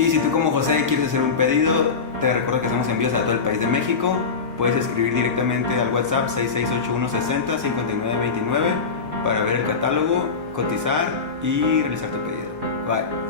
Y si tú como José quieres hacer un pedido, te recuerdo que hacemos envíos a todo el país de México. Puedes escribir directamente al WhatsApp 6681605929 para ver el catálogo, cotizar y realizar tu pedido. Bye.